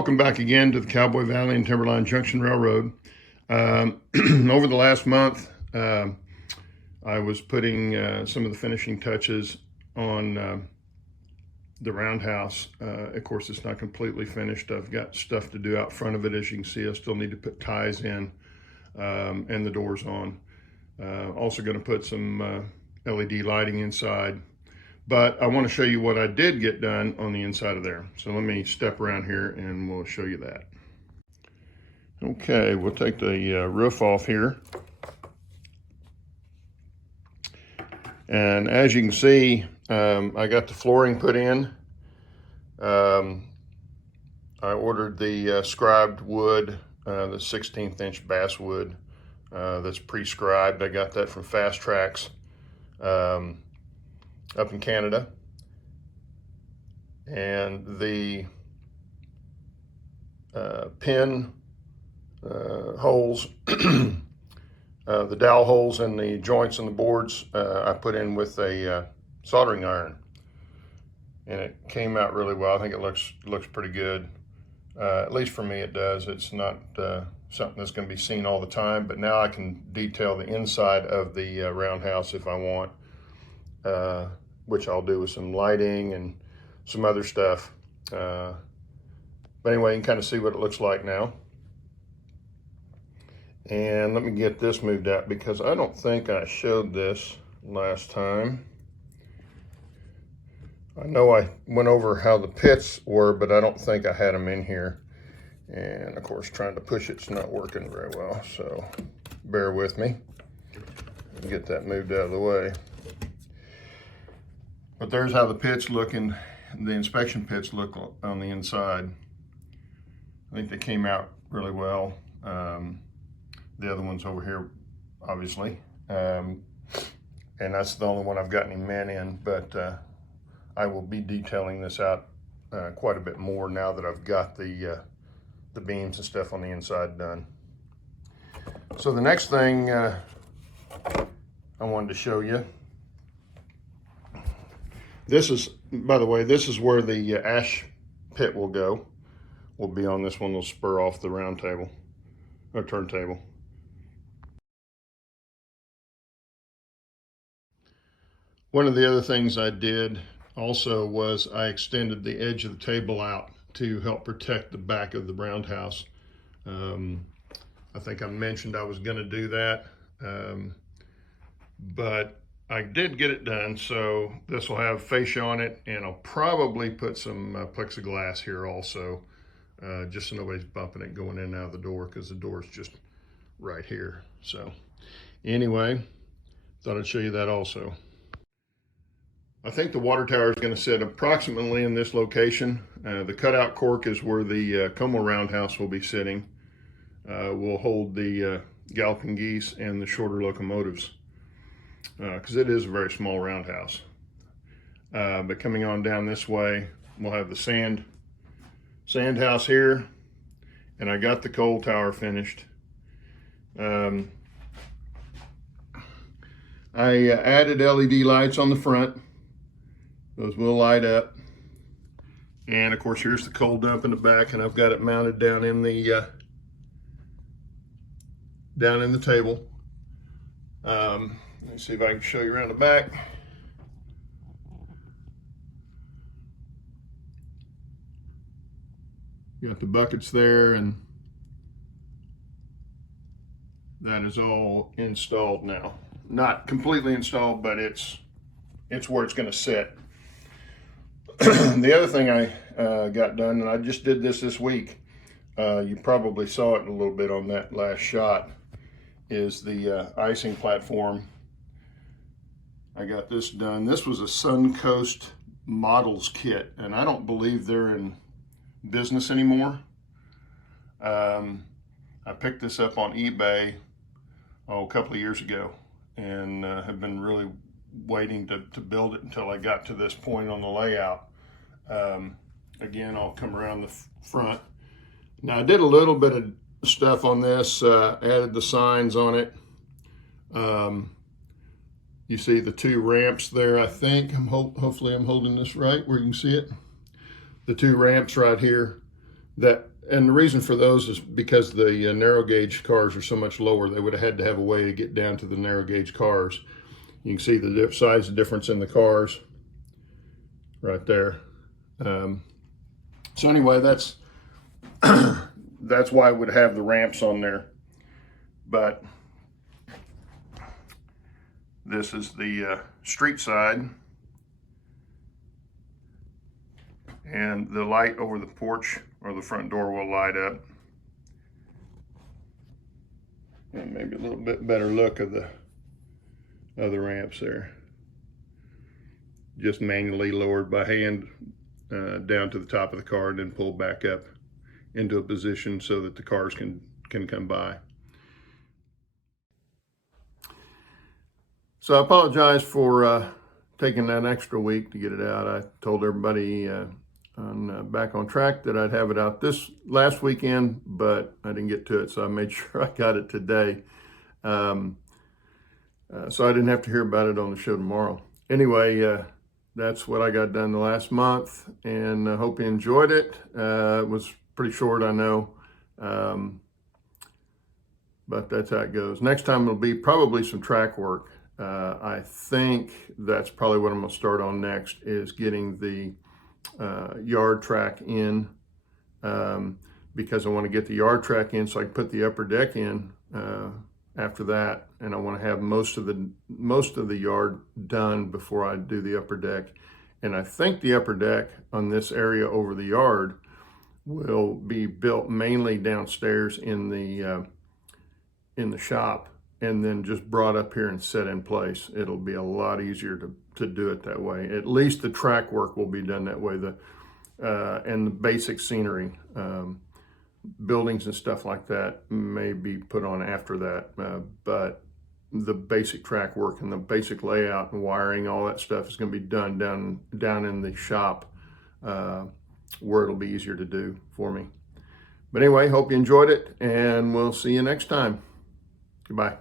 Welcome back again to the Cowboy Valley and Timberline Junction Railroad. Over the last month, I was putting some of the finishing touches on the Roundhouse. Of course, it's not completely finished. I've got stuff to do out front of it. As you can see, I still need to put ties in and the doors on. Also going to put some LED lighting inside. But I want to show you what I did get done on the inside of there. So let me step around here and we'll show you that. Okay, we'll take the roof off here. And as you can see, I got the flooring put in. I ordered the scribed wood, the 16th inch basswood that's pre-scribed. I got that from Fast Tracks up in Canada. And the pin holes, the dowel holes and the joints in the boards, I put in with a soldering iron, and it came out really well. I think it looks pretty good. At least for me it does. It's not something that's going to be seen all the time, but now I can detail the inside of the Roundhouse if I want, which I'll do with some lighting and some other stuff. But anyway, you can kind of see what it looks like now. And let me get this moved out because I don't think I showed this last time. I know I went over how the pits were, but I don't think I had them in here. And of course, trying to push it's not working very well, so bear with me. Get that moved out of the way. But there's how the pits look, and the inspection pits look on the inside. I think they came out really well. The other one's over here, obviously. And that's the only one I've got any men in, but I will be detailing this out quite a bit more now that I've got the beams and stuff on the inside done. So the next thing I wanted to show you, this is, by the way, this is where the ash pit will go. Will be on this one. Will spur off the round table or turntable. One of the other things I did also was I extended the edge of the table out to help protect the back of the Roundhouse. I think I mentioned I was going to do that, but I did get it done. So this will have fascia on it, and I'll probably put some plexiglass here also, just so nobody's bumping it going in and out of the door, because the door is just right here. So anyway, thought I'd show you that also. I think the water tower is going to sit approximately in this location. The cutout cork is where the Como Roundhouse will be sitting. We'll hold the galloping geese and the shorter locomotives, because it is a very small Roundhouse. But coming on down this way, we'll have the sand house here, and I got the coal tower finished. I added LED lights on the front. Those will light up. And of course, here's the coal dump in the back, and I've got it mounted down in the table. Let me see if I can show you around the back. You got the buckets there, and that is all installed now. Not completely installed, but it's where it's going to sit. The other thing I got done, and I just did this week, you probably saw it a little bit on that last shot, is the icing platform. I got this done. This was a Suncoast Models kit, and I don't believe they're in business anymore. I picked this up on eBay a couple of years ago, and have been really waiting to build it until I got to this point on the layout. Again, I'll come around the front. Now, I did a little bit of stuff on this, added the signs on it. You see the two ramps there, I think. Hopefully I'm holding this right where you can see it. The two ramps right here that And the reason for those is because the narrow gauge cars are so much lower. They would have had to have a way to get down to the narrow gauge cars. You can see the size difference in the cars right there. So anyway, that's that's why I would have the ramps on there. But this is the street side, and the light over the porch or the front door will light up. And maybe a little bit better look of the other ramps there. Just manually lowered by hand down to the top of the car and then pulled back up into a position so that the cars can come by. So I apologize for taking that extra week to get it out. I told everybody back on track that I'd have it out this last weekend, but I didn't get to it, so I made sure I got it today. So I didn't have to hear about it on the show tomorrow. Anyway, that's what I got done the last month, and I hope you enjoyed it. It was pretty short, I know, but that's how it goes. Next time it'll be probably some track work. I think that's probably what I'm going to start on next, is getting the yard track in, because I want to get the yard track in so I can put the upper deck in after that, and I want to have most of the yard done before I do the upper deck. And I think the upper deck on this area over the yard will be built mainly downstairs in the shop, and then just brought up here and set in place. It'll be a lot easier to do it that way. At least the track work will be done that way. And the basic scenery, buildings and stuff like that may be put on after that. But the basic track work and the basic layout and wiring, all that stuff is going to be done down in the shop, where it'll be easier to do for me. But anyway, hope you enjoyed it, and we'll see you next time. Goodbye.